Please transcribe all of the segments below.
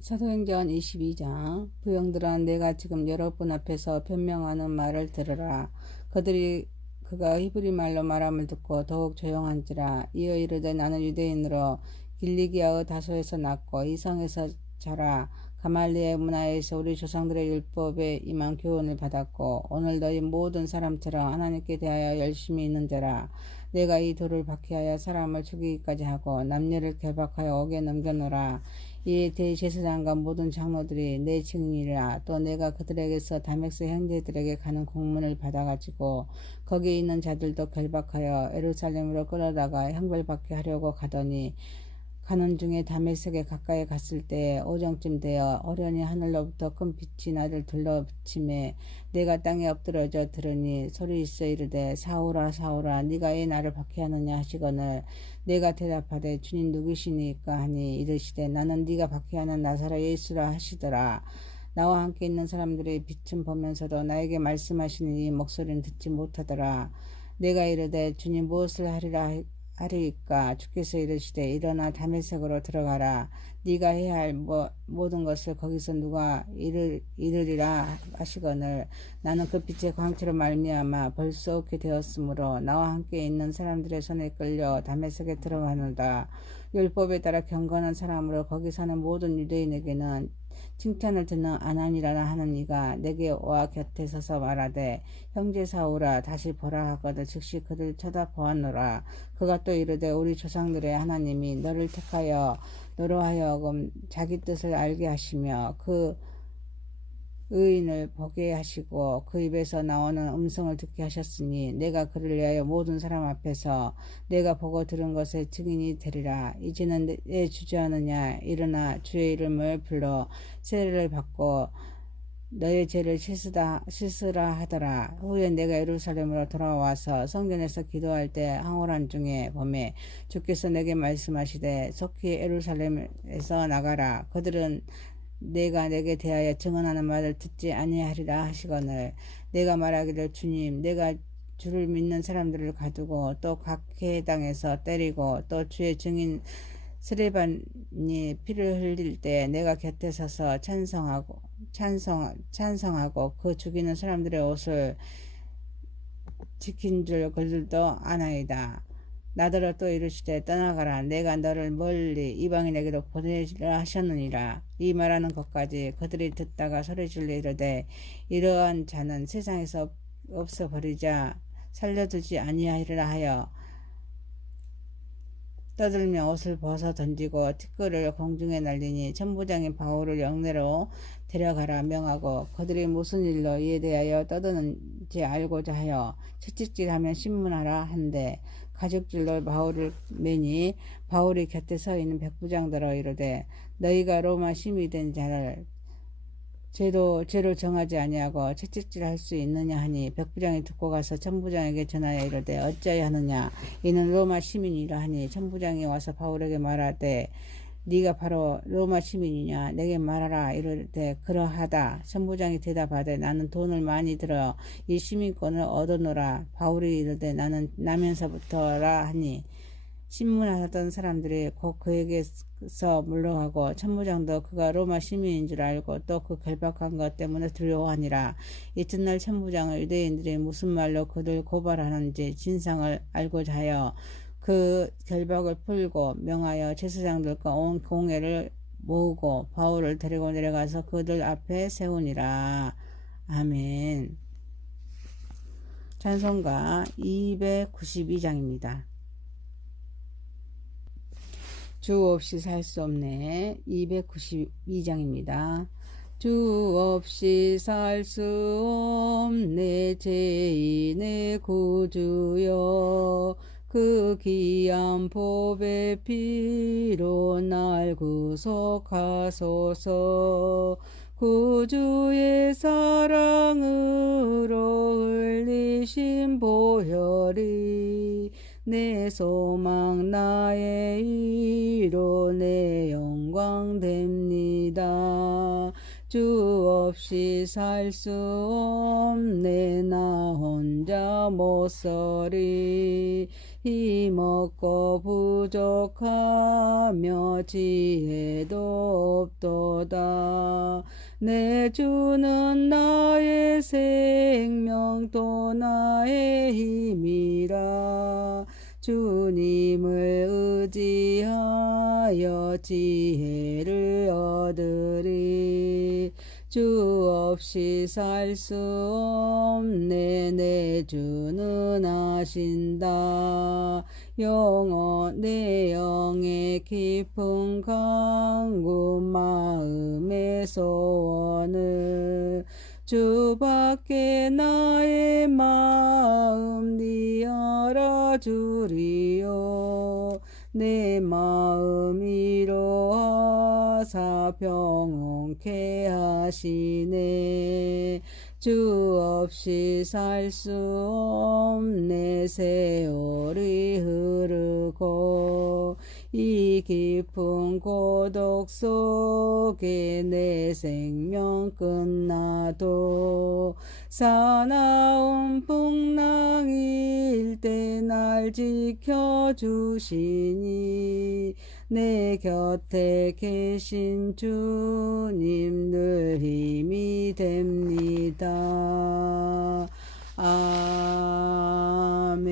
사도행전 22장. 부형들아, 내가 지금 여러분 앞에서 변명하는 말을 들으라. 그가 히브리 말로 말함을 듣고 더욱 조용한지라. 이어 이르되, 나는 유대인으로 길리기아의 다소에서 났고 이성에서 자라 가말리엘 문화에서 우리 조상들의 율법에 임한 교훈을 받았고 오늘 너희 모든 사람처럼 하나님께 대하여 열심히 있는 자라. 내가 이 돌을 박해하여 사람을 죽이기까지 하고 남녀를 결박하여 옥에 넘겨놓으라. 이에 대제사장과 모든 장로들이 내 증인이라. 또 내가 그들에게서 다메섹 형제들에게 가는 공문을 받아가지고 거기 있는 자들도 결박하여 예루살렘으로 끌어다가 형벌받게 하려고 가더니, 가는 중에 다메섹에 가까이 갔을 때 오정쯤 되어 어련히 하늘로부터 큰 빛이 나를 둘러비치매 내가 땅에 엎드러져 들으니 소리 있어 이르되, 사울아 사울아, 네가 왜 나를 박해하느냐 하시거늘, 내가 대답하되, 주님 누구시니까 하니 이르시되, 나는 네가 박해하는 나사렛 예수라 하시더라. 나와 함께 있는 사람들의 빛은 보면서도 나에게 말씀하시는 이 목소리는 듣지 못하더라. 내가 이르되, 주님 무엇을 하리이까? 주께서 이르시되, 일어나 다메섹으로 들어가라. 네가 해야 할 모든 것을 거기서 누가 이르리라 하시거늘, 나는 그 빛의 광채로 말미암아 벌써 오게 되었으므로 나와 함께 있는 사람들의 손에 끌려 다메섹에 들어가노라. 율법에 따라 경건한 사람으로 거기 사는 모든 유대인에게는 칭찬을 듣는 아나니라라 하는 이가 내게 와 곁에 서서 말하되, 형제 사울아, 다시 보라 하거든 즉시 그들 쳐다보았노라. 그가 또 이르되, 우리 조상들의 하나님이 너를 택하여 너로 하여금 자기 뜻을 알게 하시며 그 의인을 보게 하시고 그 입에서 나오는 음성을 듣게 하셨으니, 내가 그를 위하여 모든 사람 앞에서 내가 보고 들은 것의 증인이 되리라. 이제는 내 주저하느냐? 일어나 주의 이름을 불러 세례를 받고 너의 죄를 씻으라 하더라. 후에 내가 예루살렘으로 돌아와서 성전에서 기도할 때 항오란 중에 보매 주께서 내게 말씀하시되, 속히 예루살렘에서 나가라. 그들은 내가 내게 대하여 증언하는 말을 듣지 아니하리라 하시거늘, 내가 말하기를, 주님, 내가 주를 믿는 사람들을 가두고 또 각 해당에서 때리고 또 주의 증인 스레반이 피를 흘릴 때 내가 곁에 서서 찬성하고 그 죽이는 사람들의 옷을 지킨 줄 그들도 아나이다. 나더러 또 이르시되, 떠나가라. 내가 너를 멀리 이방인에게로 보내리라 하셨느니라. 이 말하는 것까지 그들이 듣다가 소리질러 이르되, 이러한 자는 세상에서 없어버리자 살려두지 아니하리라 하여 떠들며 옷을 벗어 던지고 티끌을 공중에 날리니, 천부장이 바울을 영내로 데려가라 명하고 그들이 무슨 일로 이에 대하여 떠드는지 알고자 하여 채찍질하면 신문하라 한데, 가죽줄로 바울을 매니 바울이 곁에 서 있는 백부장들어 이르되, 너희가 로마 심이 된 자를 죄로 정하지 아니하고 채찍질할 수 있느냐 하니, 백부장이 듣고 가서 천부장에게 전하여 이르되, 어찌하여 하느냐? 이는 로마 시민이라 하니, 천부장이 와서 바울에게 말하되, 네가 바로 로마 시민이냐? 내게 말하라. 이르되, 그러하다. 천부장이 대답하되, 나는 돈을 많이 들어 이 시민권을 얻어노라. 바울이 이르되, 나는 나면서부터라 하니, 신문하던 사람들이 곧 그에게서 물러가고 천부장도 그가 로마 시민인 줄 알고 또 그 결박한 것 때문에 두려워하니라. 이튿날 천부장은 유대인들이 무슨 말로 그들 고발하는지 진상을 알고자 하여 그 결박을 풀고 명하여 제사장들과 온 공회를 모으고 바울을 데리고 내려가서 그들 앞에 세우니라. 아멘. 찬송가 292장입니다. 주 없이 살 수 없네. 292장입니다. 주 없이 살 수 없네. 죄인의 구주여, 그 귀한 보배 피로 날 구속하소서. 구주의 사랑으로 흘리신 보혈이 내 소망 나의 위로 내 영광 됩니다. 주 없이 살 수 없네. 나 혼자 못 서리. 힘없고 부족하며 지혜도 없도다. 내 주는 나의 생명 또 나의 힘이라. 주님을 의지하여 지혜를 얻으리. 주 없이 살 수 없네. 내 주는 아신다. 내 영의 깊은 간구 마음의 소원을 주밖에 나의 마음 니 알아주리요. 내 마음 위로하사 평온케 하시네. 주 없이 살 수 없네. 세월이 흐르고 이 깊은 고독 속에 내 생명 끝나도 사나운 풍랑일 때 날 지켜주시니 내 곁에 계신 주님 늘 힘이 됩니다. 아멘.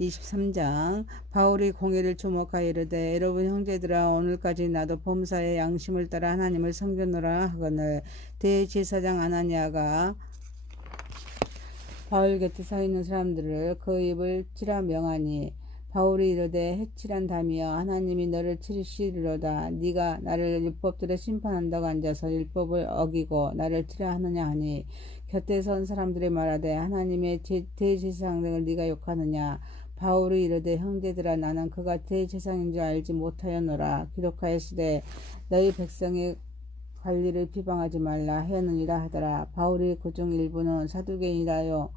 23장. 바울이 공회를 주목하여 이르되 여러분 형제들아 오늘까지 나도 범사의 양심을 따라 하나님을 섬겼노라 하거늘. 대제사장 아나니아가 바울 곁에 서 있는 사람들을 그 입을 치라 명하니 바울이 이르되 해칠한 담이여 하나님이 너를 치시리로다. 네가 나를 율법들에 심판한다고 앉아서 율법을 어기고 나를 치라 하느냐 하니 곁에 선 사람들이 말하되 하나님의 대제사장을 네가 욕하느냐. 바울이 이르되 형제들아 나는 그가 대제사장인 줄 알지 못하였노라. 기록하였으되 너희 백성의 관리를 비방하지 말라 하였느니라 하더라. 바울이 그중 일부는 사두개인이요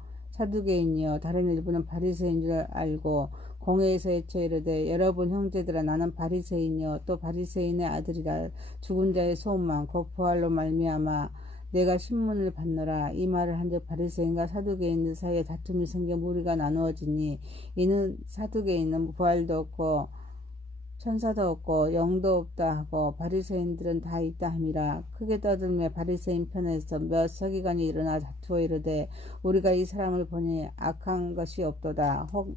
다른 일부는 바리새인 줄 알고 공회에서 애쳐 이르되 여러분 형제들아 나는 바리새인이요 또 바리새인의 아들이라. 죽은 자의 소망 곧 부활로 말미암아 내가 신문을 받노라. 이 말을 한즉 바리새인과 사두개인들 사이에 다툼이 생겨 무리가 나누어지니 이는 사두개인은 부활도 없고 천사도 없고 영도 없다 하고 바리새인들은 다 있다 함이라. 크게 떠들며 바리새인 편에서 몇 서기관이 일어나 다투어 이르되 우리가 이 사람을 보니 악한 것이 없도다. 혹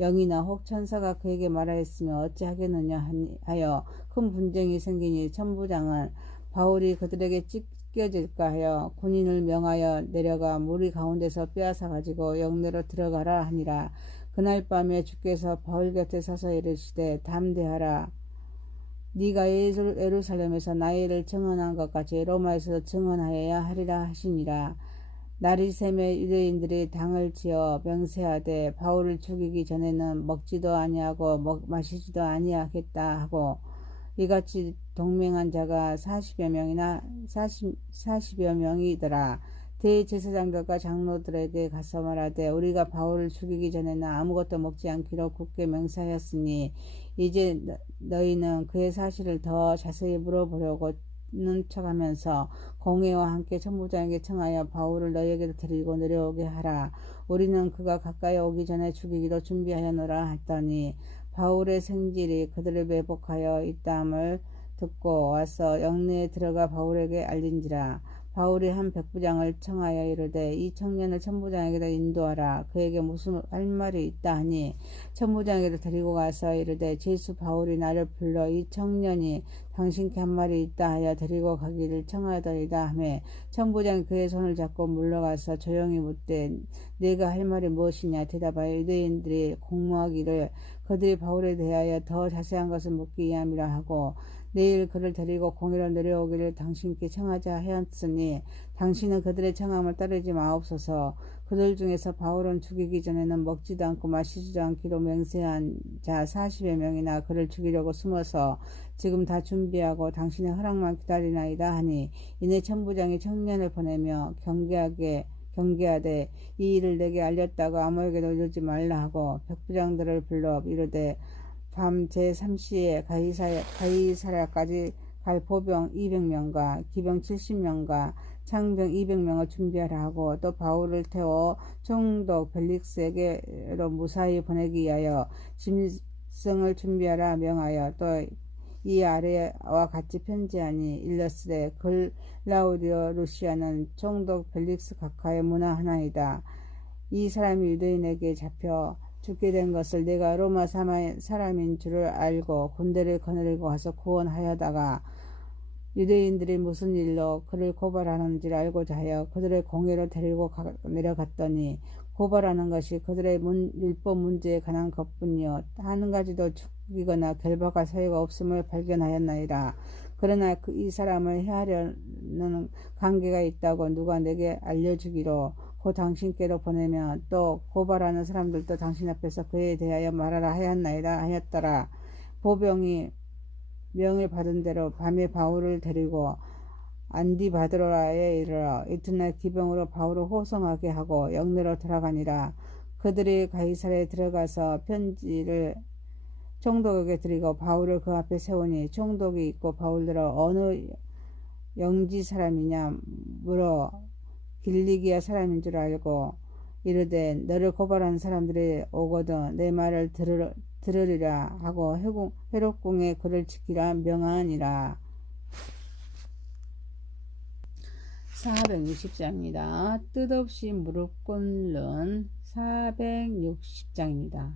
영이나 혹 천사가 그에게 말하였으며 어찌하겠느냐 하여 큰 분쟁이 생기니 천부장은 바울이 그들에게 찢겨질까 하여 군인을 명하여 내려가 무리 가운데서 빼앗아 가지고 영내로 들어가라 하니라. 그날 밤에 주께서 바울 곁에 서서 이르시되 담대하라. 네가 예루살렘에서 나의 일을 증언한 것 같이 로마에서도 증언하여야 하리라 하시니라. 날이 새매 유대인들이 당을 지어 명세하되 바울을 죽이기 전에는 먹지도 아니하고 마시지도 아니하겠다 하고 이같이 동맹한 자가 40여 명이더라. 대제사장들과 장로들에게 가서 말하되 우리가 바울을 죽이기 전에는 아무것도 먹지 않기로 굳게 맹세하였으니 이제 너희는 그의 사실을 더 자세히 물어보려고는 척하면서 공회와 함께 천부장에게 청하여 바울을 너희에게로 데리고 내려오게 하라. 우리는 그가 가까이 오기 전에 죽이기로 준비하였노라 했더니 바울의 생질이 그들을 매복하여 있다함을 듣고 와서 영내에 들어가 바울에게 알린지라. 바울이 한 백부장을 청하여 이르되 이 청년을 천부장에게로 인도하라. 그에게 무슨 할 말이 있다 하니 천부장에게로 데리고 가서 이르되 제수 바울이 나를 불러 이 청년이 당신께 한 말이 있다 하여 데리고 가기를 청하더이다 하매 천부장이 그의 손을 잡고 물러가서 조용히 묻되 네가 할 말이 무엇이냐. 대답하여 유대인들이 공모하기를 그들이 바울에 대하여 더 자세한 것을 묻기 위함이라 하고 내일 그를 데리고 공회로 내려오기를 당신께 청하자 하였으니 당신은 그들의 청함을 따르지 마옵소서. 그들 중에서 바울은 죽이기 전에는 먹지도 않고 마시지도 않기로 맹세한 자 40여 명이나 그를 죽이려고 숨어서 지금 다 준비하고 당신의 허락만 기다리나이다 하니 이내 천부장이 청년을 보내며 경계하되 이 일을 내게 알렸다고 아무에게도 이르지 말라 하고 백부장들을 불러 이르되 밤 제3시에 가이사랴까지 갈포병 200명과 기병 70명과 창병 200명을 준비하라 하고 또 바울을 태워 총독 벨릭스에게로 무사히 보내기 위하여 짐승을 준비하라 명하여 또 이 아래와 같이 편지하니 일렀으되 글라우디오 루시아는 총독 벨릭스 각하의 문하하나이다. 이 사람이 유대인에게 잡혀 죽게 된 것을 내가 로마 사람인 줄을 알고 군대를 거느리고 가서 구원하여다가 유대인들이 무슨 일로 그를 고발하는지를 알고자 하여 그들의 공회로 데리고 내려갔더니 고발하는 것이 그들의 율법 문제에 관한 것뿐이요 한 가지도 죽이거나 결박할 사유가 없음을 발견하였나이다. 그러나 이 사람을 해하려는 관계가 있다고 누가 내게 알려주기로 곧 당신께로 보내면 또 고발하는 사람들도 당신 앞에서 그에 대하여 말하라 하였더라. 보병이 명을 받은 대로 밤에 바울을 데리고 안디바드로라에 이르러 이튿날 기병으로 바울을 호송하게 하고 영내로 들어가니라. 그들이 가이사랴에 들어가서 편지를 총독에게 드리고 바울을 그 앞에 세우니 총독이 있고 바울들어 어느 영지 사람이냐 물어 길리기아 사람인 줄 알고 이르되 너를 고발한 사람들이 오거든 내 말을 들으리라 하고 헤롯궁에 그를 지키라 명하니라. 460장입니다. 뜻없이 무릎 꿇는 460장입니다.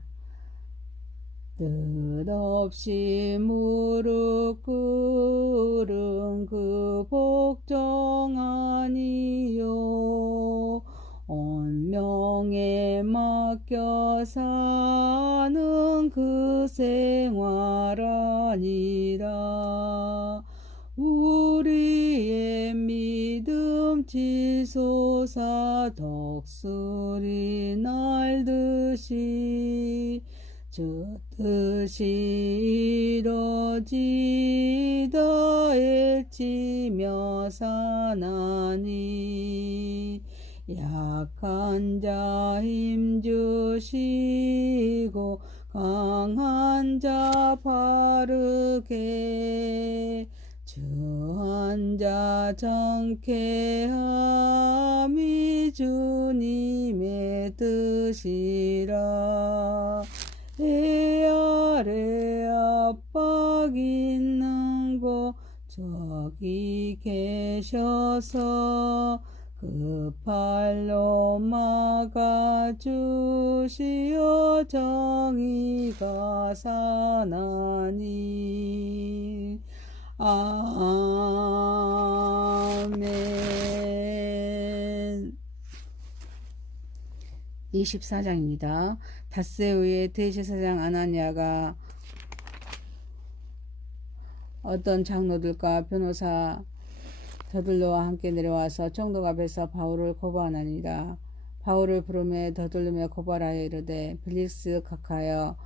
뜻없이 무릎 꿇은 그 복종 아니요 운명에 맡겨 사는 그 생활 아니라 우리의 믿음 치솟아 덕슬이 날듯이 주 뜻이 이루어지다 애치며 사나니 약한 자 힘주시고 강한 자 바르게 주한 자 정케함이 주님의 뜻이라. 해 아래 압박 있는 곳 저기 계셔서 그 팔로 막아주시어 정의가 사나니. 아멘. 24장입니다. 닷새의 대제사장 아나니아가 어떤 장로들과 변호사 더들로와 함께 내려와서 총독 앞에서 바울을 고발하니라. 바울을 부르매 더들르며 고발하여 이르되 벨릭스 각하여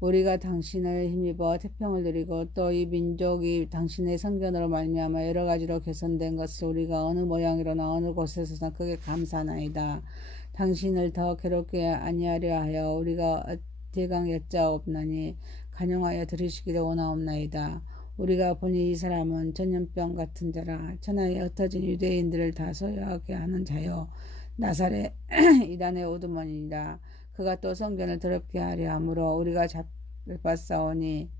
우리가 당신을 힘입어 태평을 누리고 또 이 민족이 당신의 선견으로 말미암아 여러 가지로 개선된 것을 우리가 어느 모양이로나 어느 곳에서나 크게 감사하나이다. 당신을 더 괴롭게 아니하려 하여 우리가 대강 여짜옵나니 간용하여 들으시기를 원하옵나이다. 우리가 보니 이 사람은 전염병 같은 자라 천하에 흩어진 유대인들을 다 소유하게 하는 자요 나사렛 이단의 오두머니이다. 그가 또 성전을 더럽게 하려 하므로 우리가 잡았사오니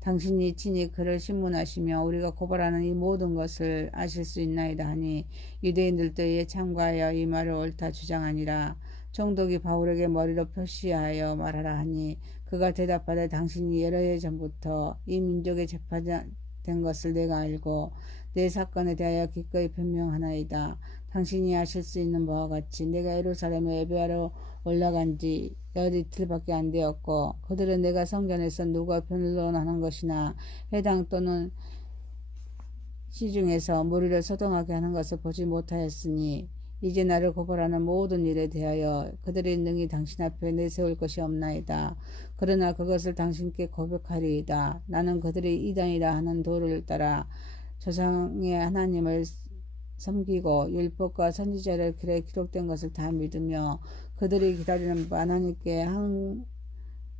당신이 친히 그를 신문하시며 우리가 고발하는 이 모든 것을 아실 수 있나이다 하니 유대인들도 이에 참가하여 이 말을 옳다 주장하니라. 총독이 바울에게 머리로 표시하여 말하라 하니 그가 대답하되 당신이 여러 해 전부터 이 민족에 재판된 것을 내가 알고 내 사건에 대하여 기꺼이 변명하나이다. 당신이 아실 수 있는 바와 같이 내가 예루살렘에 예배하러 올라간 지 열이틀밖에 안 되었고 그들은 내가 성전에서 누가 변론하는 것이나 회당 또는 시중에서 무리를 소동하게 하는 것을 보지 못하였으니 이제 나를 고발하는 모든 일에 대하여 그들이 능히 당신 앞에 내세울 것이 없나이다. 그러나 그것을 당신께 고백하리이다. 나는 그들이 이단이라 하는 도를 따라 조상의 하나님을 섬기고 율법과 선지자의 글에 기록된 것을 다 믿으며 그들이 기다리는 하나님께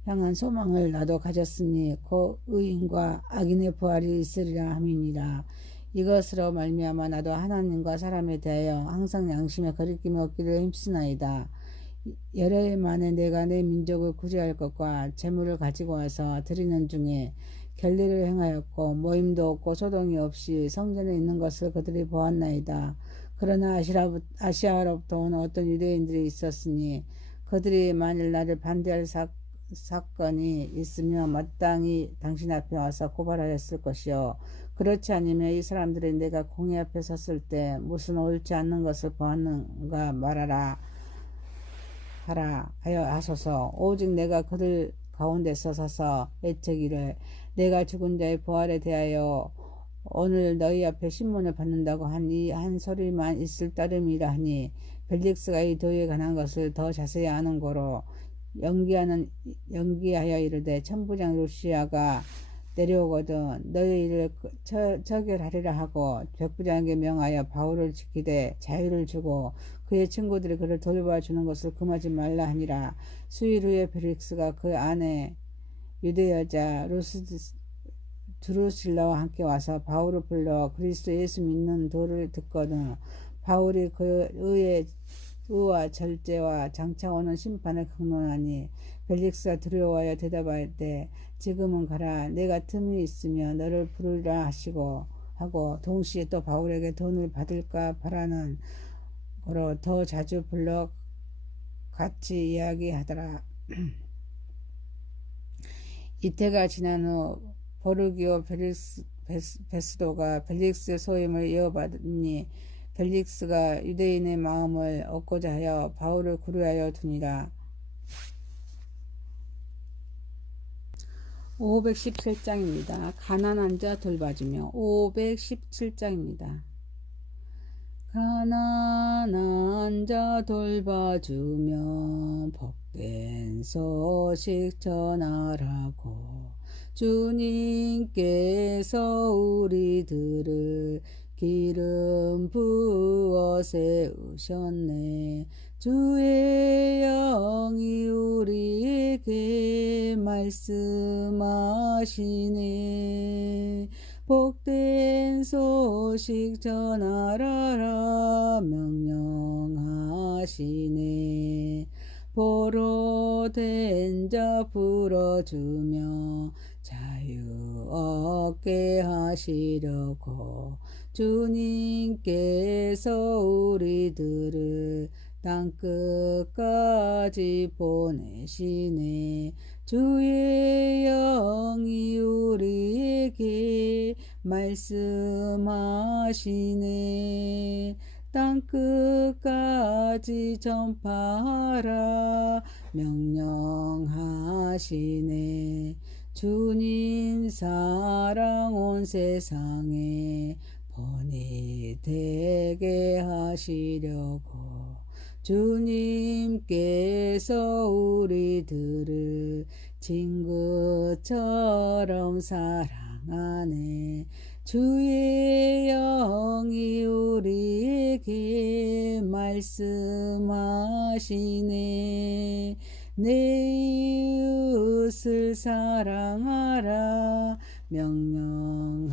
향한 소망을 나도 가졌으니 곧 의인과 악인의 부활이 있으리라 함이니라. 이것으로 말미암아 나도 하나님과 사람에 대하여 항상 양심의 거리낌이 없기를 힘쓰나이다. 여러 해 만에 내가 내 민족을 구제할 것과 재물을 가지고 와서 드리는 중에 결례를 행하였고 모임도 없고 소동이 없이 성전에 있는 것을 그들이 보았나이다. 그러나 아시아로부터 온 어떤 유대인들이 있었으니 그들이 만일 나를 반대할 사건이 있으면 마땅히 당신 앞에 와서 고발하였을 것이요 그렇지 않으면 이 사람들이 내가 공회 앞에 섰을 때 무슨 옳지 않는 것을 보았는가 말하라 하라 하여 하소서. 오직 내가 그들 가운데서 서서 애처기를 내가 죽은 자의 부활에 대하여 오늘 너희 앞에 신문을 받는다고 한 이 한 소리만 있을 따름이라 하니 벨릭스가 이 도에 관한 것을 더 자세히 아는 거로 연기하여 이르되 천부장 루시아가 내려오거든 너희 일을 처결하리라 하고 백부장에게 명하여 바울을 지키되 자유를 주고 그의 친구들이 그를 돌봐주는 것을 금하지 말라 하니라. 수일 후에 벨릭스가 그 아내 유대 여자 드루실라와 함께 와서 바울을 불러 그리스도 예수 믿는 도를 듣거든 바울이 그 의와 절제와 장차 오는 심판을 강론하니 벨릭스가 두려워하여 대답하되 지금은 가라 내가 틈이 있으며 너를 부르리라 하고 동시에 또 바울에게 돈을 받을까 바라는 거로 더 자주 불러 같이 이야기하더라. 이때가 지난 후 보르기오 베스도가 벨릭스의 소임을 이어받으니 벨릭스가 유대인의 마음을 얻고자 하여 바울을 구류하여 두니라. 517장입니다. 가난한 자 돌봐주며 517장입니다. 가난한 자 돌봐주며 복된 소식 전하라고 주님께서 우리들을 기름 부어 세우셨네. 주의 영이 우리에게 말씀하시네. 복된 소식 전하라 명령하시네. 보로된 자 풀어주며 자유 얻게 하시려고 주님께서 우리들을 땅끝까지 보내시네. 주의 영이 우리에게 말씀하시네. 땅끝까지 전파하라 명령하시네. 주님 사랑 온 세상에 번이 되게 하시려고 주님께서 우리들을 친구처럼 사랑하네. 주의 영이 우리에게 말씀하시네. 내 이웃을 사랑하라 명령하시네.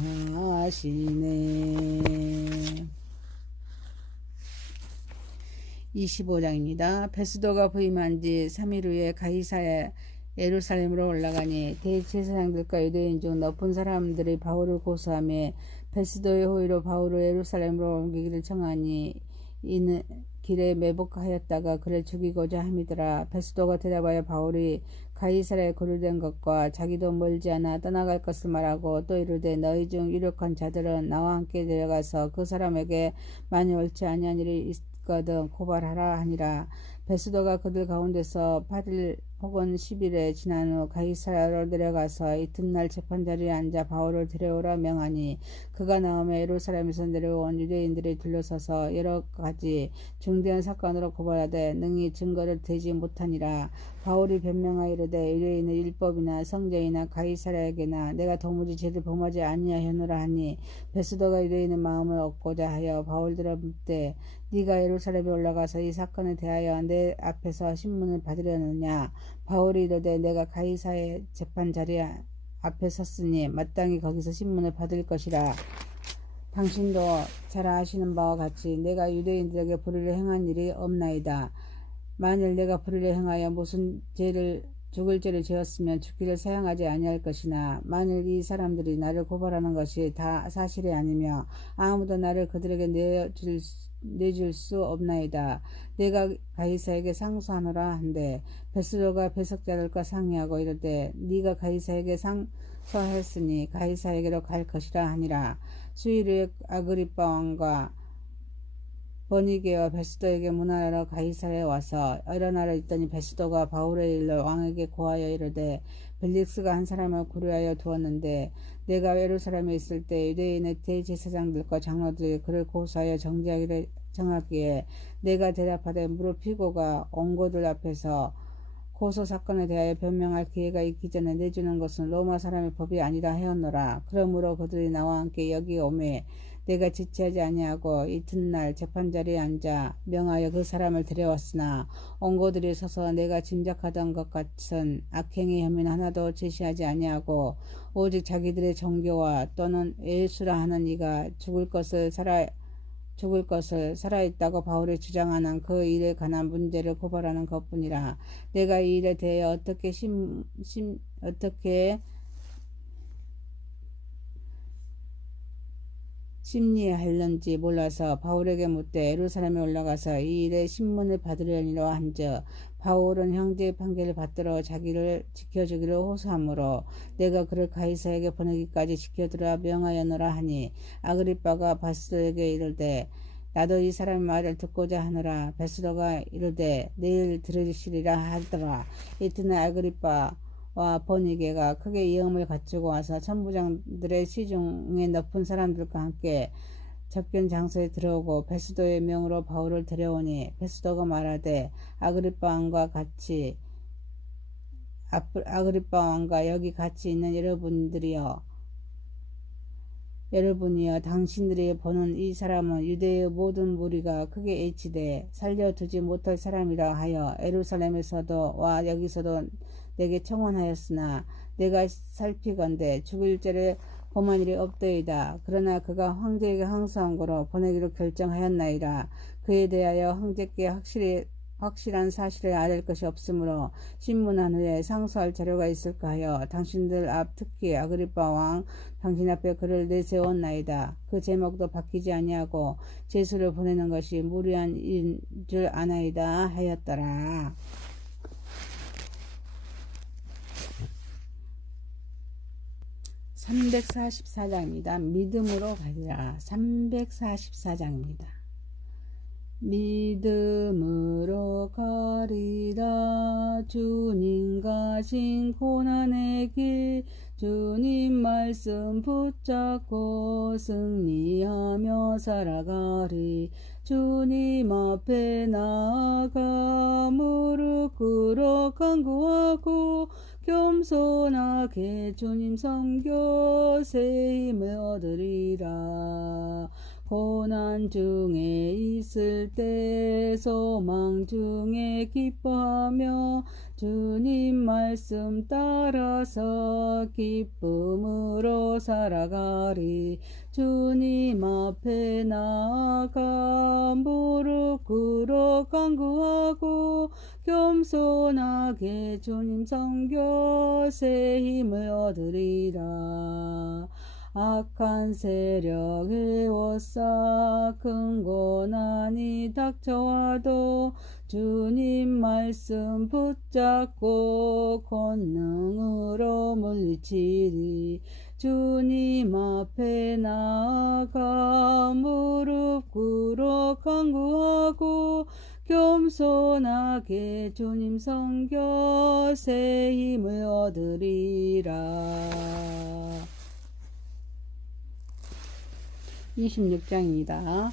25장입니다. 베스도가 부임한 지 3일 후에 가이사야 예루살렘으로 올라가니 대제사장들과 유대인 중 높은 사람들이 바울을 고소하며 베스도의 호의로 바울을 예루살렘으로 옮기기를 청하니 이는 길에 매복하였다가 그를 죽이고자 함이더라. 베스도가 대답하여 바울이 가이사랴에 고려된 것과 자기도 멀지 않아 떠나갈 것을 말하고 또 이르되 너희 중 유력한 자들은 나와 함께 내려가서 그 사람에게 많이 옳지 아니한 일이 있거든 고발하라 하니라. 베스도가 그들 가운데서 8일 혹은 10일에 지난 후 가이사랴로 내려가서 이튿날 재판자리에 앉아 바울을 데려오라 명하니 그가 나오며 예루살렘에서 내려온 유대인들이 둘러서서 여러 가지 중대한 사건으로 고발하되 능히 증거를 대지 못하니라. 바울이 변명하여 이르되 유대인의 율법이나 성전이나 가이사랴에게나 내가 도무지 죄를 범하지 아니하였노라 하니 베스도가 유대인의 마음을 얻고자 하여 바울들을 묻되 네가 예루살렘에 올라가서 이 사건에 대하여 내 앞에서 신문을 받으려느냐. 바울이 이르되 내가 가이사의 재판 자리 앞에 섰으니 마땅히 거기서 신문을 받을 것이라. 당신도 잘 아시는 바와 같이 내가 유대인들에게 불의를 행한 일이 없나이다. 만일 내가 불의를 행하여 무슨 죄를 죽을 죄를 지었으면 죽기를 사양하지 아니할 것이나 만일 이 사람들이 나를 고발하는 것이 다 사실이 아니며 아무도 나를 그들에게 내줄 수 없나이다. 내가 가이사에게 상소하노라 한데 베스도가 배석자들과 상의하고 이르되 네가 가이사에게 상소하였으니 가이사에게로 갈 것이라 하니라. 수일에 아그리빠 왕과 버니게와 베스도에게 문하러 가이사에 와서 일어나려 했더니 베스도가 바울의 일로 왕에게 고하여 이르되 벨릭스가 한 사람을 구류하여 두었는데 내가 예루살렘에 있을 때 유대인의 대제사장들과 장로들이 그를 고소하여 정죄하기를 정하기에 내가 대답하되 무릇 피고가 원고들 앞에서 고소 사건에 대하여 변명할 기회가 있기 전에 내주는 것은 로마 사람의 법이 아니라 하였노라. 그러므로 그들이 나와 함께 여기 오매 내가 지체하지 아니하고 이튿날 재판자리에 앉아 명하여 그 사람을 데려왔으나 원고들이 서서 내가 짐작하던 것 같은 악행의 혐의는 하나도 제시하지 아니하고 오직 자기들의 정교와 또는 예수라 하는 이가 죽을 것을 살아있다고 바울이 주장하는 그 일에 관한 문제를 고발하는 것뿐이라. 내가 이 일에 대해 어떻게 심리할는지 몰라서 바울에게 묻되 예루살렘에 올라가서 이 일의 신문을 받으려니로 한즉 바울은 형제의 판결을 받들어 자기를 지켜주기를 호소하므로 내가 그를 가이사에게 보내기까지 지켜들어 명하였노라 하니 아그리빠가 베스도에게 이르되 나도 이 사람의 말을 듣고자 하노라. 베스도가 이르되 내일 들으시리라 하더라. 이튿날 아그리빠와 버니게가 크게 이음을 갖추고 와서 천부장들의 시중에 높은 사람들과 함께 접견 장소에 들어오고 베스도의 명으로 바울을 데려오니 베스도가 말하되 아그리빠 왕과 여기 같이 있는 여러분이여 당신들이 보는 이 사람은 유대의 모든 무리가 크게 애치되 살려두지 못할 사람이라 하여 예루살렘에서도 와 여기서도 내게 청원하였으나 내가 살피건대 죽을 죄를 범한 일이 없더이다. 그러나 그가 황제에게 항소한 거로 보내기로 결정하였나이다. 그에 대하여 황제께 확실한 사실을 알릴 것이 없으므로 신문한 후에 상소할 자료가 있을까 하여 당신들 앞 특히 아그리빠 왕 당신 앞에 그를 내세웠나이다. 그 제목도 바뀌지 아니하고 제수를 보내는 것이 무리한 일인 줄 아나이다 하였더라. 344장입니다. 믿음으로 가리라. 344장입니다. 믿음으로 가리라. 주님 가신 고난의 길 주님 말씀 붙잡고 승리하며 살아가리. 주님 앞에 나아가 무릎 꿇어 간구하고 겸손하게 주님 섬겨 새 힘을 얻으리라. 고난 중에 있을 때 소망 중에 기뻐하며 주님 말씀 따라서 기쁨으로 살아가리. 주님 앞에 나아가 무릎 꿇어 간구하고 겸손하게 주님 섬겨 새 힘을 얻으리라. 악한 세력 에워싸 큰 고난이 닥쳐와도 주님 말씀 붙잡고 권능으로 물리치리. 주님 앞에 나아가 무릎 꿇어 간구하고 겸손하게 주님 섬겨 새 힘을 얻으리라. 26장입니다.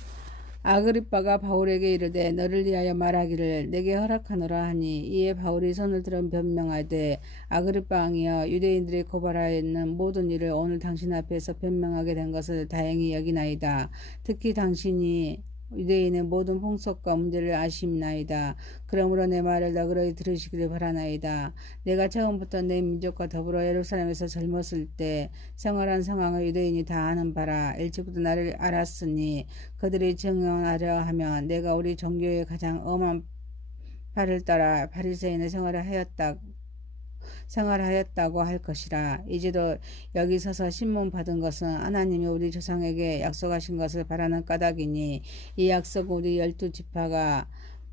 아그리빠가 바울에게 이르되 너를 위하여 말하기를 내게 허락하노라 하니 이에 바울이 손을 들어 변명하되 아그리빠 왕이여 유대인들이 고발하였는 모든 일을 오늘 당신 앞에서 변명하게 된 것을 다행히 여기나이다. 특히 당신이 유대인의 모든 풍속과 문제를 아심나이다. 그러므로 내 말을 너그러이 들으시기를 바라나이다. 내가 처음부터 내 민족과 더불어 예루살렘에서 젊었을 때 생활한 상황을 유대인이 다 아는 바라. 일찍부터 나를 알았으니 그들이 증언하려 하면 내가 우리 종교의 가장 엄한 바를 따라 바리새인의 생활하였다고 할 것이라. 이제도 여기 서서 신문 받은 것은 하나님이 우리 조상에게 약속하신 것을 바라는 까닭이니 이 약속은 우리 12지파가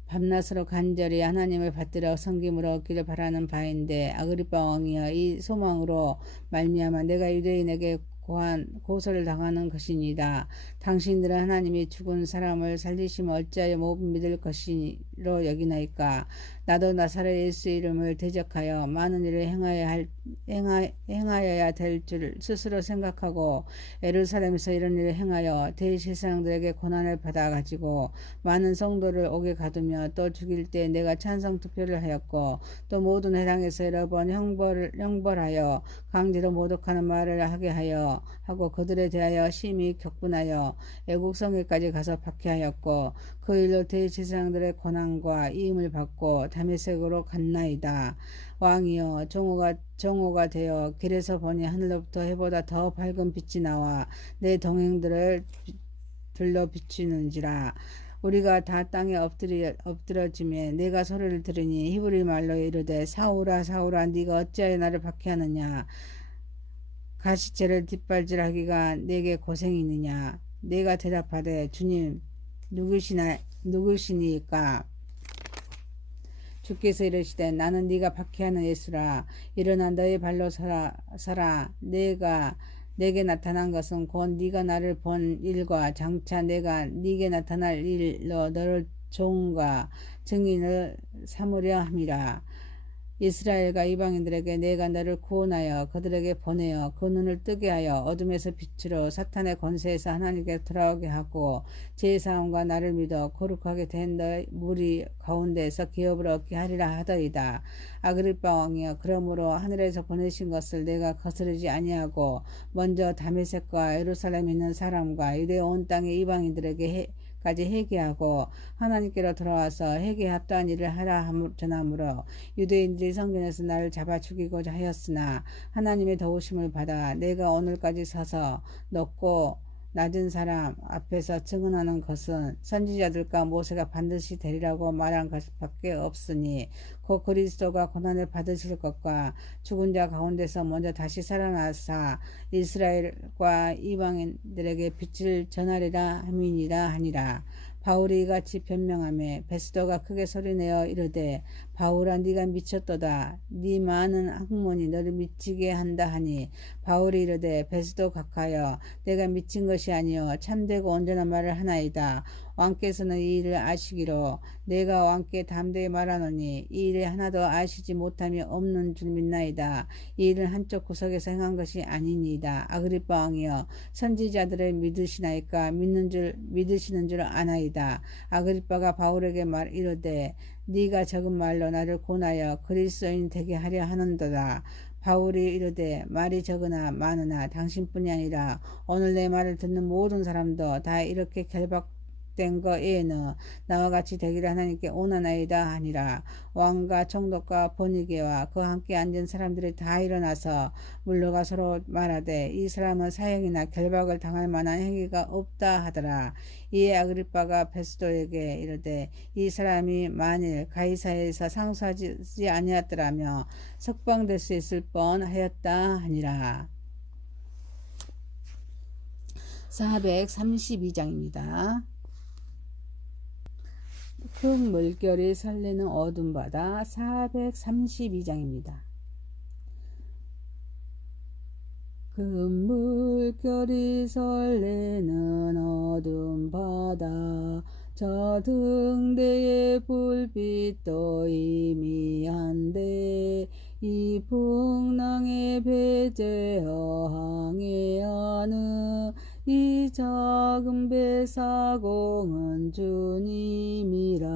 밤낮으로 간절히 하나님을 받들어 섬김으로 얻기를 바라는 바인데, 아그리빠 왕이여, 이 소망으로 말미암아 내가 유대인에게 고소를 당하는 것이니이다. 당신들은 하나님이 죽은 사람을 살리시면 어찌하여 못 믿을 것이로 여기나이까. 나도 나사렛 예수 이름을 대적하여 많은 일을 행하여야 될 줄 스스로 생각하고 예루살렘에서 이런 일을 행하여 대제사장들에게 고난을 받아가지고 많은 성도를 옥에 가두며 또 죽일 때 내가 찬성 투표를 하였고 또 모든 회당에서 여러 번 형벌하여 강제로 모독하는 말을 하게 하고 그들에 대하여 심히 격분하여 애국 성에까지 가서 박해하였고 그 일로 대제사장들의 고난과 이임을 받고 다메섹으로 갔나이다. 왕이여, 정오가 되어 길에서 보니 하늘로부터 해보다 더 밝은 빛이 나와 내 동행들을 들러 비추는지라. 우리가 다 땅에 엎드러짐에 내가 소리를 들으니 히브리 말로 이르되 사울아 사울아 네가 어찌하여 나를 박해하느냐. 가시체를 뒷발질하기가 내게 고생이느냐. 내가 대답하되 주님 누구시니까. 주께서 이르시되 나는 네가 박해하는 예수라. 일어나 너의 발로 서라. 내게 나타난 것은 곧 네가 나를 본 일과 장차 내가 네게 나타날 일로 너를 종과 증인을 삼으려 함이라. 이스라엘과 이방인들에게 내가 너를 구원하여 그들에게 보내어 그 눈을 뜨게 하여 어둠에서 빛으로 사탄의 권세에서 하나님께 돌아오게 하고 제사함과 나를 믿어 거룩하게 된 너의 무리 가운데에서 기업을 얻게 하리라 하더이다. 아그리빠 왕이여, 그러므로 하늘에서 보내신 것을 내가 거스르지 아니하고 먼저 다메섹과 예루살렘에 있는 사람과 유대 온 땅의 이방인들에게 까지 회개하고 하나님께로 돌아와서 회개에 합당한 일을 하라 전하므로 유대인들이 성전에서 나를 잡아 죽이고자 하였으나 하나님의 도우심을 받아 내가 오늘까지 서서 높고 낮은 사람 앞에서 증언하는 것은 선지자들과 모세가 반드시 되리라고 말한 것밖에 없으니 곧 그리스도가 고난을 받으실 것과 죽은 자 가운데서 먼저 다시 살아나사 이스라엘과 이방인들에게 빛을 전하리라 함이니라 하니라. 바울이 이같이 변명하며 베스도가 크게 소리내어 이르되 바울아 네가 미쳤도다. 네 많은 학문이 너를 미치게 한다 하니 바울이 이르되 베스도 각하여 내가 미친 것이 아니요 참되고 온전한 말을 하나이다. 왕께서는 이 일을 아시기로 내가 왕께 담대히 말하노니 이 일에 하나도 아시지 못함이 없는 줄 믿나이다. 이 일은 한쪽 구석에서 행한 것이 아니니이다. 아그리빠 왕이여, 선지자들을 믿으시나이까. 믿으시는 줄 아나이다. 아그리빠가 바울에게 이르되 네가 적은 말로 나를 고나여 그리스도인 되게 하려 하는도다. 바울이 이르되 말이 적으나 많으나 당신뿐이 아니라 오늘 내 말을 듣는 모든 사람도 다 이렇게 결박된 거 외에는 나와 같이 되기를 하나님께 원하나이다 하니라. 왕과 총독과 번이게와 그와 함께 앉은 사람들이 다 일어나서 물러가 서로 말하되 이 사람은 사형이나 결박을 당할 만한 행위가 없다 하더라. 이에 아그리빠가 베스도에게 이르되 이 사람이 만일 가이사에서 상소하지 아니하더라며 석방될 수 있을 뻔하였다 하니라. 432장입니다. 큰 물결이 설레는 어둠 바다. 432장입니다. 큰 물결이 설레는 어둠 바다. 저 등대의 불빛도 희미한데 이 풍랑에 배제어 항해하는 이 작은 배 사공은 주님이라.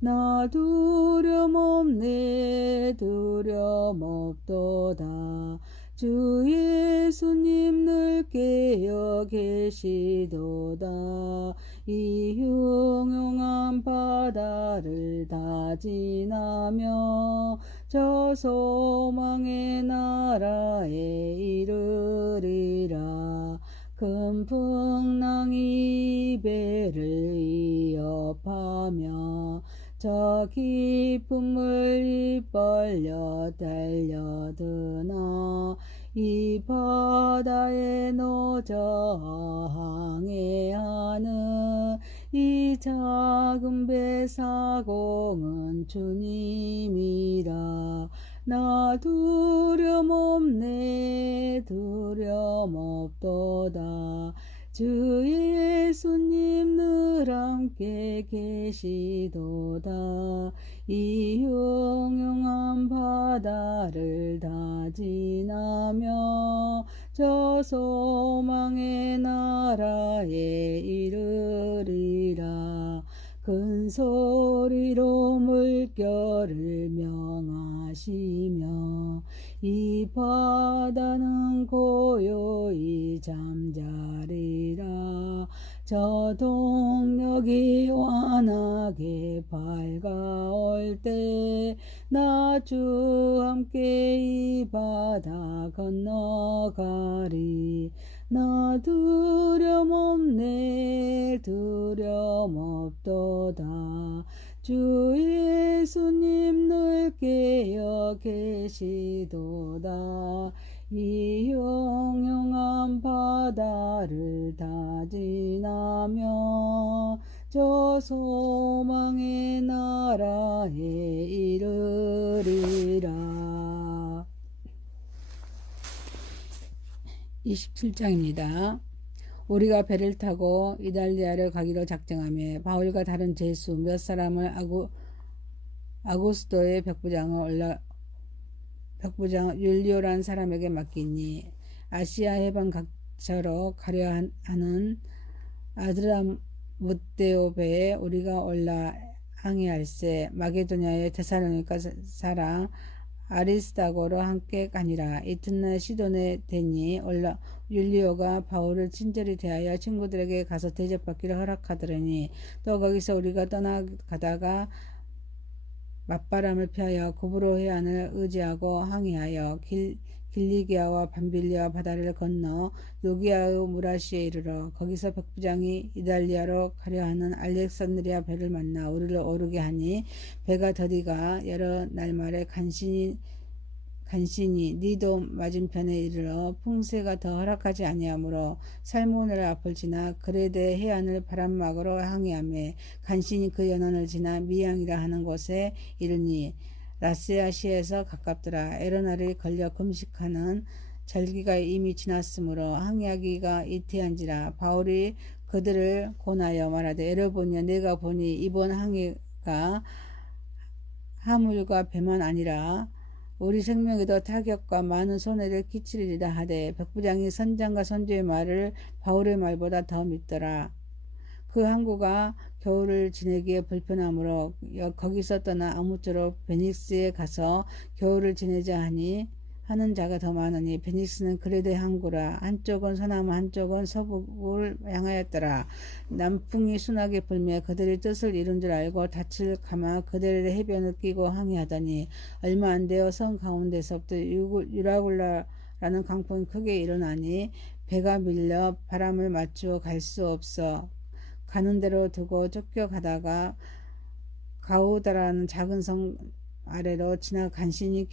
나 두려움 없네 두려움 없도다. 주 예수님 늘 깨어 계시도다. 이 흉흉한 바다를 다 지나며 저 소망의 나라에 이르리라. 큰 풍랑이 배를 위협하며 저 깊은 물 입벌려 달려드나 이 바다에 노저 항해하는 이 작은 배 사공은 주님이라. 나 두려움없네 두려움없도다. 주 예수님 늘 함께 계시도다. 이 흉흉한 바다를 다 지나며 저 소망의 나라에 이르리라. 큰 소리로 물결을 명하시며 이 바다는 고요히 잠자리라. 저 동력이 환하게 밝아올 때 나 주 함께 이 바다 건너가리. 나 두려움없네 두려움없도다. 주 예수님 늘 깨어 계시도다. 이 흉흉한 바다를 다 지나며 저 소망의 나라에 이르리라. 27장입니다. 우리가 배를 타고 이달리아를 가기로 작정하며 바울과 다른 제수 몇 사람을 아구스도의 벽부장 율리오라는 사람에게 맡기니 아시아 해방 각처로 가려 하는 아드라무데오 배에 우리가 올라 항해할세. 마게도냐의 데살로니가 사람 아리스다고로 함께 가니라. 이튿날 시돈에 대니 율리오가 바울을 친절히 대하여 친구들에게 가서 대접받기를 허락하더니 또 거기서 우리가 떠나가다가 맞바람을 피하여 구브로 해안을 의지하고 항해하여 길리기아와 밤빌리아 바다를 건너 루기아의 무라시에 이르러 거기서 백부장이 이달리아로 가려하는 알렉산드리아 배를 만나 우리를 오르게 하니 배가 더디가 여러 날말에 간신히 니도 맞은편에 이르러 풍세가 더 허락하지 아니하므로 살모네를 앞을 지나 그레데 해안을 바람막으로 항해하며 간신히 그 연원을 지나 미양이라 하는 곳에 이르니 라스아시에서 가깝더라. 에러날이 걸려 금식하는 절기가 이미 지났으므로 항해하기가 이태한지라. 바울이 그들을 권하여 말하되 여러분이여 내가 보니 이번 항해가 하물과 배만 아니라 우리 생명에도 타격과 많은 손해를 끼치리라 하되 백부장이 선장과 선주의 말을 바울의 말보다 더 믿더라. 그 항구가 겨울을 지내기에 불편하므로 거기서 떠나 아무쪼록 베닉스에 가서 겨울을 지내자 하는 자가 더 많으니 베닉스는 그레데 항구라. 한쪽은 서남 한쪽은 서북을 향하였더라. 남풍이 순하게 불며 그들의 뜻을 이룬 줄 알고 닻을 감아 그들의 해변을 끼고 항해하더니 얼마 안 되어 성 가운데서부터 유라굴라라는 강풍이 크게 일어나니 배가 밀려 바람을 맞추어 갈 수 없어 가는 대로 두고 쫓겨가다가 가우다라는 작은 성 아래로 지나 간신히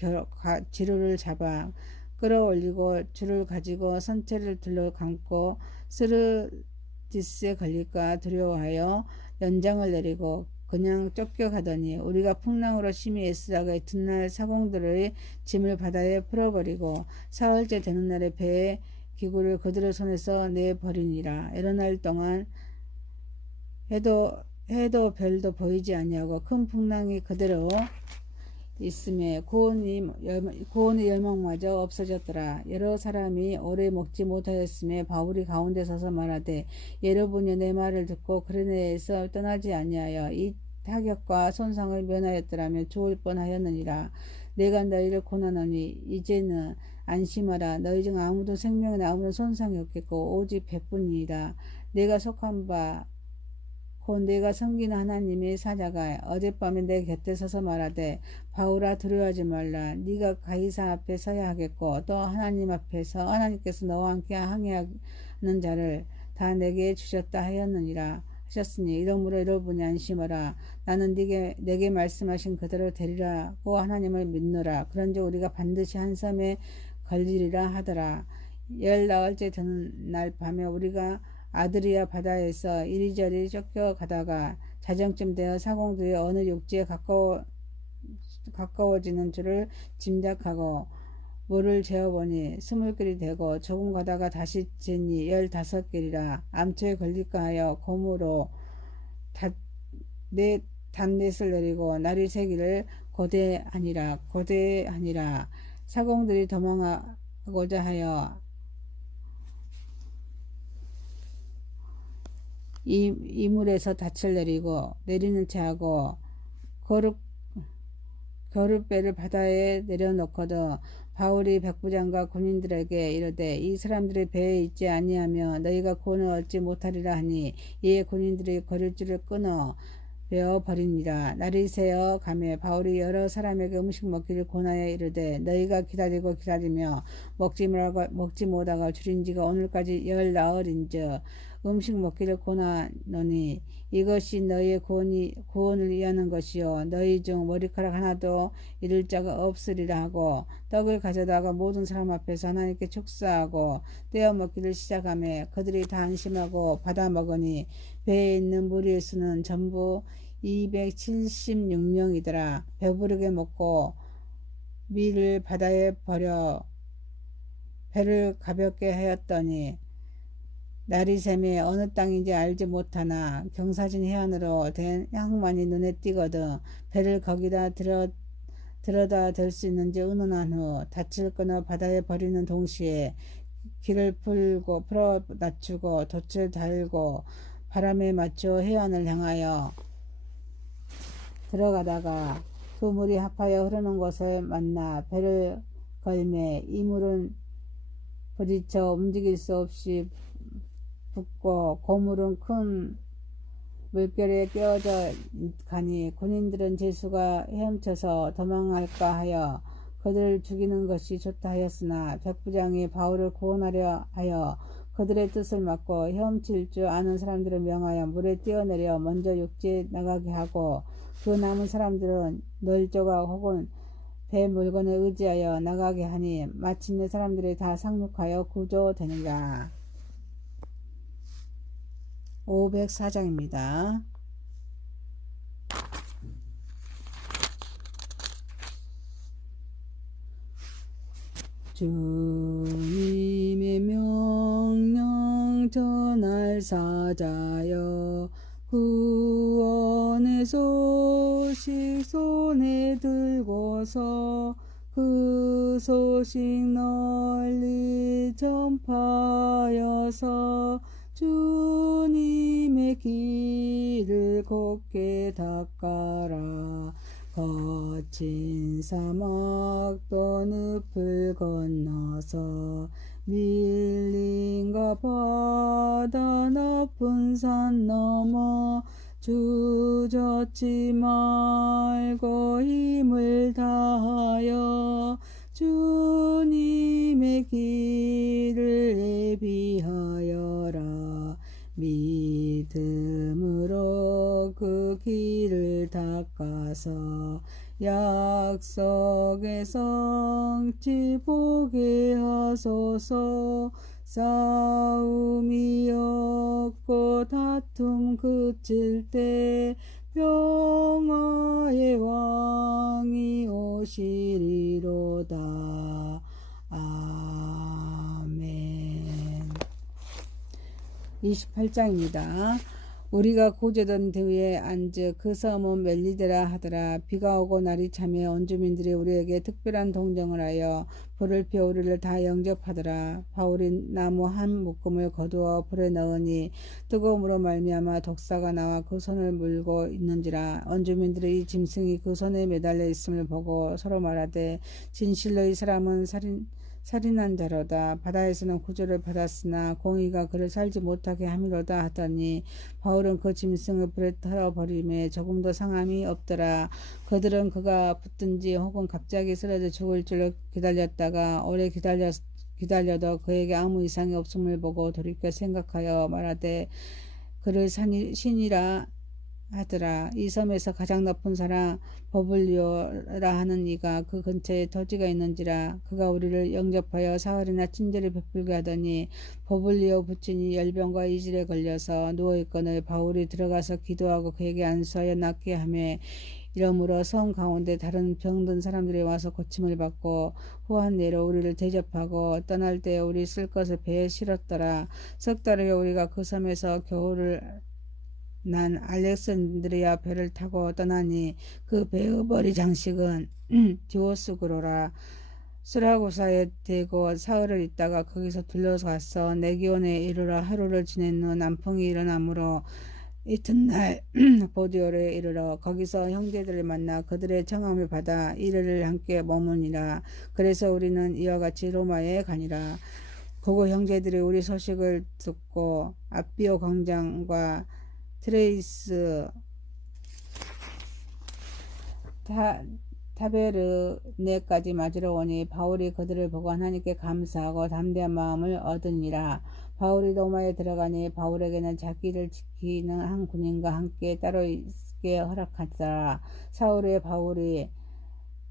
지루를 잡아 끌어올리고 줄을 가지고 선체를 둘러 감고 스르디스에 걸릴까 두려워하여 연장을 내리고 그냥 쫓겨가더니 우리가 풍랑으로 심히 애쓰다가 이튿날 사공들의 짐을 바다에 풀어버리고 사흘째 되는 날에 배의 기구를 그들의 손에서 내버리니라. 여러 날 동안 해도 별도 보이지 아니하고 큰 풍랑이 그대로 있음에 구원의 열망마저 없어졌더라. 여러 사람이 오래 먹지 못하였음에 바울이 가운데 서서 말하되 여러분이 내 말을 듣고 그레네에서 떠나지 아니하여 이 타격과 손상을 면하였더라면 좋을 뻔하였느니라. 내가 너희를 고난하니 이제는 안심하라. 너희 중 아무도 생명에 아무런 손상이 없겠고 오직 백뿐이니라. 내가 속한 바 곧 내가 섬기는 하나님의 사자가 어젯밤에 내 곁에 서서 말하되 바울아 두려워하지 말라. 네가 가이사 앞에 서야 하겠고 또 하나님 앞에서 하나님께서 너와 함께 항해하는 자를 다 내게 주셨다 하였느니라 하셨으니 이러므로 여러분이 안심하라. 나는 내게 말씀하신 그대로 되리라고 하나님을 믿노라. 그런즉 우리가 반드시 한 섬에 걸리리라 하더라. 14일째 되는 날 밤에 우리가 아드리아 바다에서 이리저리 쫓겨가다가 자정쯤 되어 사공도의 어느 육지에 가까워지는 줄을 짐작하고 물을 재어보니 20길이 되고 조금 가다가 다시 재니 15길이라. 암초에 걸릴까 하여 곰으로 단넷을 내리고 날이 새기를 고대하니라. 사공들이 도망하고자 하여 이물에서 닻을 내리는 채 하고 겨룻배를 바다에 내려놓거든 바울이 백부장과 군인들에게 이르되 이 사람들이 배에 있지 아니하며 너희가 구원을 얻지 못하리라 하니 이에 군인들이 거류줄을 끊어 베어 버리니라. 날이 새어 가매 바울이 여러 사람에게 음식 먹기를 권하여 이르되 너희가 기다리며 먹지 못하가 줄인 지가 오늘까지 14일인즉 음식 먹기를 권하노니 이것이 너희의 구원을 위하는 것이요 너희 중 머리카락 하나도 잃을 자가 없으리라 하고 떡을 가져다가 모든 사람 앞에서 하나님께 축사하고 떼어 먹기를 시작하며 그들이 다 안심하고 받아 먹으니 배에 있는 무리의 수는 전부 276명이더라. 배부르게 먹고 밀을 바다에 버려 배를 가볍게 하였더니 날이 새매 어느 땅인지 알지 못하나 경사진 해안으로 된 항만이 눈에 띄거든 배를 거기다 들어다 댈 수 있는지 의논한 후 닻을 끊어 바다에 버리는 동시에 길을 풀어 낮추고 돛을 달고 바람에 맞춰 해안을 향하여 들어가다가 두 물이 합하여 흐르는 곳에 만나 배를 걸매 이 물은 부딪혀 움직일 수 없이 붓고 고물은 큰 물결에 끼어져 가니 군인들은 제수가 헤엄쳐서 도망할까 하여 그들을 죽이는 것이 좋다 하였으나 백부장이 바울을 구원하려 하여 그들의 뜻을 막고 헤엄칠 줄 아는 사람들을 명하여 물에 뛰어내려 먼저 육지에 나가게 하고 그 남은 사람들은 널조각 혹은 배 물건에 의지하여 나가게 하니 마침내 사람들이 다 상륙하여 구조되니라. 504장입니다. 주님의 명령 전할 사자여 구원의 소식 손에 들고서 그 소식 널리 전파하여서 주님의 길을 곧게 닦아라. 거친 사막도 늪을 건너서 밀림과 바다 높은 산 넘어 주저치 말고 힘을 다하여 주님의 길을 예비하여라. 믿음으로 그 길을 닦아서 약속의 성취 보게 하소서. 싸움이 없고 다툼 그칠 때 평화의 왕이 오시리로다. 아멘. 28장입니다. 우리가 고제던 위에 앉으 그 섬은 멜리데라 하더라. 비가 오고 날이 차매 온 주민들이 우리에게 특별한 동정을 하여 불을 피워 우리를 다 영접하더라. 바울이 나무 한 묶음을 거두어 불에 넣으니 뜨거움으로 말미암아 독사가 나와 그 손을 물고 있는지라. 온 주민들이 이 짐승이 그 손에 매달려 있음을 보고 서로 말하되 진실로 이 사람은 살인한 자로다. 바다에서는 구조를 받았으나 공의가 그를 살지 못하게 함이로다 하더니 바울은 그 짐승을 불에 털어버림에 조금도 상함이 없더라. 그들은 그가 붙든지 혹은 갑자기 쓰러져 죽을 줄로 기다렸다가 오래 기다려도 그에게 아무 이상이 없음을 보고 돌이켜 생각하여 말하되 그를 신이라 하더라. 이 섬에서 가장 높은 사람 버블리오라 하는 이가 그 근처에 토지가 있는지라. 그가 우리를 영접하여 사흘이나 친절히 베풀게 하더니 버블리오 부친이 열병과 이질에 걸려서 누워있거늘 바울이 들어가서 기도하고 그에게 안수하여 낫게 하며 이러므로 섬 가운데 다른 병든 사람들이 와서 고침을 받고 후한 내로 우리를 대접하고 떠날 때 우리 쓸 것을 배에 실었더라. 석 달에 우리가 그 섬에서 겨울을 난 알렉산드리아 배를 타고 떠나니 그 배의 머리 장식은 디오스그로라. 수라고사에 대고 사흘을 있다가 거기서 둘러가서 네기온에 이르러 하루를 지낸 후 남풍이 일어나므로 이튿날 보디오에 이르러 거기서 형제들을 만나 그들의 청함을 받아 이르를 함께 머무니라. 그래서 우리는 이와 같이 로마에 가니라. 고고 형제들이 우리 소식을 듣고 아비오 광장과 트레이스 타베르네까지 맞으러 오니 바울이 그들을 보고 하나님께 감사하고 담대한 마음을 얻으니라. 바울이 로마에 들어가니 바울에게는 자기를 지키는 한 군인과 함께 따로 있게 허락하더라. 사울의 바울이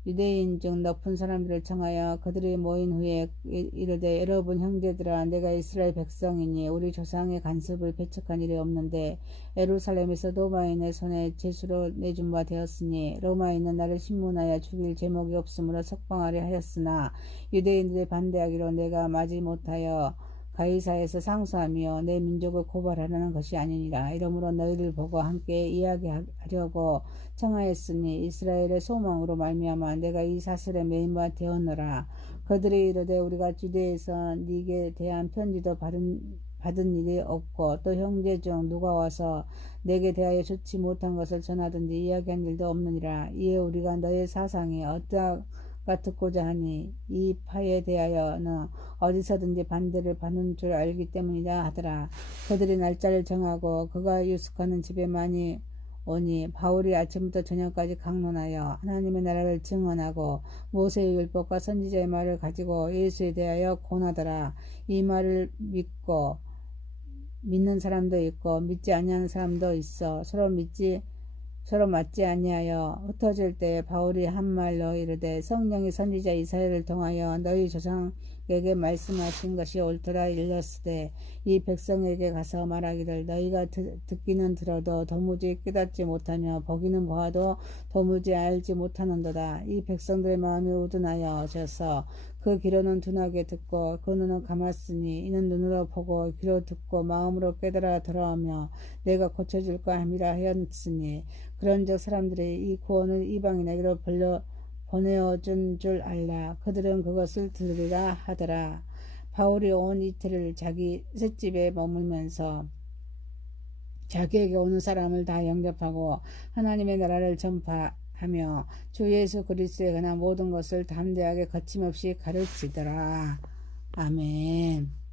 유대인 중 높은 사람들을 청하여 그들이 모인 후에 이르되 여러분 형제들아 내가 이스라엘 백성이니 우리 조상의 간섭을 배척한 일이 없는데 예루살렘에서 로마인의 손에 죄수로 내준 바 되었으니 로마인은 나를 신문하여 죽일 제목이 없으므로 석방하려 하였으나 유대인들이 반대하기로 내가 마지 못하여 가이사에서 상소하며 내 민족을 고발하려는 것이 아니니라. 이러므로 너희를 보고 함께 이야기하려고 청하였으니 이스라엘의 소망으로 말미암아 내가 이 사슬에 매인 바 되었노라. 그들이 이르되 우리가 주대에서 네게 대한 편지도 받은 일이 없고 또 형제 중 누가 와서 내게 대하여 좋지 못한 것을 전하든지 이야기한 일도 없느니라. 이에 우리가 너의 사상이 어떠가 듣고자 하니 이 파에 대하여는 어디서든지 반대를 받는 줄 알기 때문이라 하더라. 그들이 날짜를 정하고 그가 유숙하는 집에 많이 오니 바울이 아침부터 저녁까지 강론하여 하나님의 나라를 증언하고 모세의 율법과 선지자의 말을 가지고 예수에 대하여 고나더라. 이 말을 믿는 사람도 있고 믿지 아니하는 사람도 있어 서로 맞지 아니하여 흩어질 때에 바울이 한 말로 이르되 성령이 선지자 이사야를 통하여 너희 조상에게 말씀하신 것이 옳더라 일렀으되 이 백성에게 가서 말하기를 너희가 듣기는 들어도 도무지 깨닫지 못하며 보기는 보아도 도무지 알지 못하는도다. 이 백성들의 마음이 우둔하여져서 그 귀로는 둔하게 듣고 그 눈은 감았으니 이는 눈으로 보고 귀로 듣고 마음으로 깨달아 돌아오며 내가 고쳐줄까 함이라 하였으니 그런즉 사람들이 이 구원을 이방인에게로 보내어준 줄 알라. 그들은 그것을 들으리라 하더라. 바울이 온 이틀을 자기 셋집에 머물면서 자기에게 오는 사람을 다 영접하고 하나님의 나라를 전파하며 주 예수 그리스도에 관한 모든 것을 담대하게 거침없이 가르치더라. 아멘.